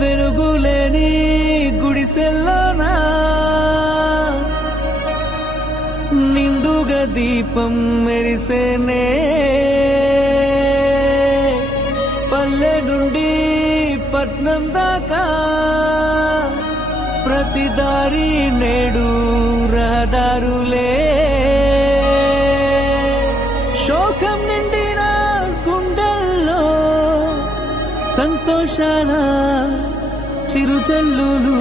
వెలుగులేని గుడిసెల్లోనా నిండుగా దీపం మెరిసేనే పల్లె నుండి పట్నం దాకా ప్రతి దారి నేడు రహదారులే శోకం నిండిన గుండెల్లో సంతోషాల చిరుజల్లులు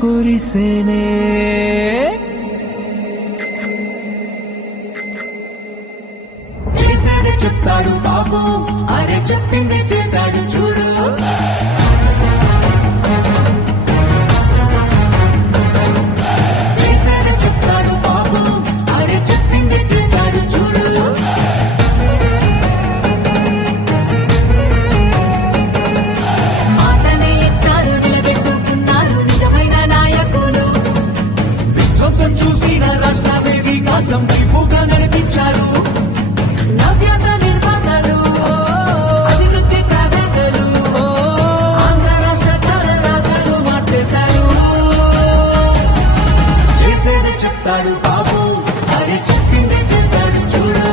కురిసేనే చేసేది చెప్తాడు బాబు అరే చెప్పింది చేశాడు చూడు చేసేది చెప్తాడు బాబు అరే చెప్పింది చేశాడు చూడు మాటనే ఇచ్చారు నిలబెట్టుకున్నారు నిజమైన నాయకులు విధ్వంసం చూసిన రాష్ట్రాన్ని వికాసం వైపుగా నడిపించారు నవ్యత నిర్మాతలు అభివృద్ధి ప్రాధాన్యతలు ఆంధ్ర రాష్ట్ర తలరాతలు మార్చేశారు చేసేది చెప్తాడు బాబు అరే చెప్పింది చేశాడు చూడు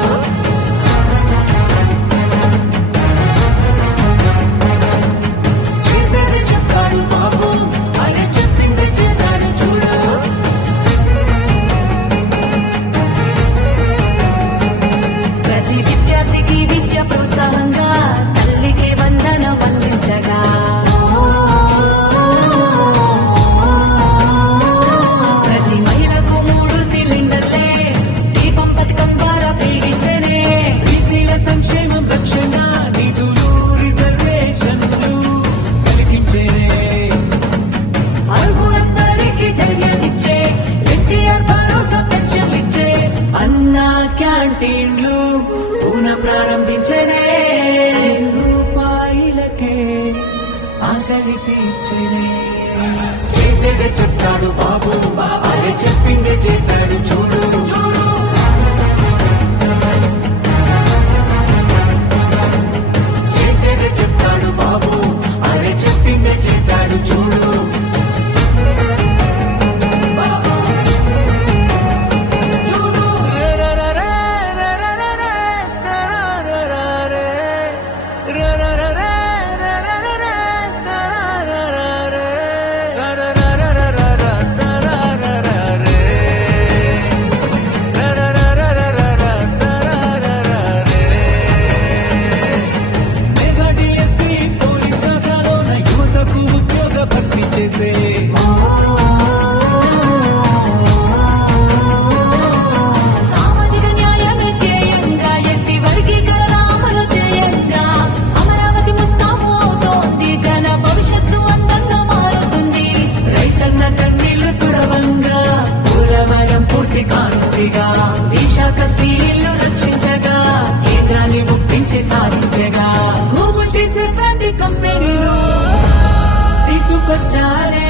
చేసేది చెప్తాడు బాబు అరే చెప్పింది చేశాడు చూడు ప్రతి విద్యార్థికి విద్య ప్రోత్సాహంగా తల్లికి వందనం అందించగా ప్రతి మహిళకు 3 సిలిండర్లే దీపం పథకం ద్వారా పేగించనే బీసీల సంక్షేమం రక్షణ నిధులు రిజర్వేషన్లు కలిగించేనే అర్హులందరికీ ధైర్యాన్నిచ్చే ఎన్టీఆర్ భరోసా పెన్షన్లిచ్చే అన్నా క్యాంటీన్లు పునః ప్రారంభించనే రూపాయలకే ఆకలి తీర్చనే చేసేదే చెప్తాడు బాబు అరే చెప్పిందే చేశాడు చూడు చేసేదే చెప్తాడు బాబు అరే చెప్పిందే చేశాడు చూడు చేసే సామాజిక న్యాయమే చేయంగా ఎస్సీ వర్గీకరణ అమలు చేయంగా అమరావతి ముస్తాబు అవుతోంది ఘన భవిష్యత్తు అందంగా మారుతుంది రైతన్న కన్నీళ్లు తుడవంగా పూలమయం పూర్తి కానుగా విశాఖ స్టీళ్లు రక్షించగా కేంద్రాన్ని ఒప్పించి సాధించగా గూగుల్ టీసీఎస్ లాంటి కంపెనీలు తీసుకొచ్చారే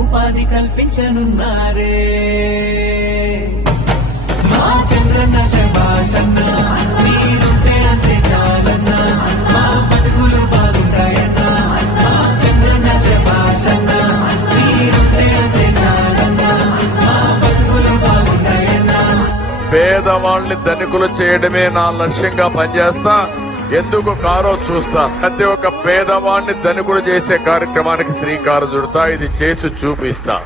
ఉపాధి కల్పించనున్నారే మా చంద్రన్న శభాషన్న మీరుంటే అంతే చాలన్న మా బతుకులు బాగుంటాయన్న మా చంద్రన్న శభాషన్న మీరుంటే అంతే చాలన్న మా బతుకులు బాగుంటాయన్న పేదవాళ్ళని ధనికులు చేయడమే నా లక్ష్యంగా పనిచేస్తా. ఎందుకు కారో చూస్తా. ప్రతి ఒక్క పేదవాడిని ధనికులు చేసే కార్యక్రమానికి శ్రీకారం చుడతా. ఇది చేసి చూపిస్తా.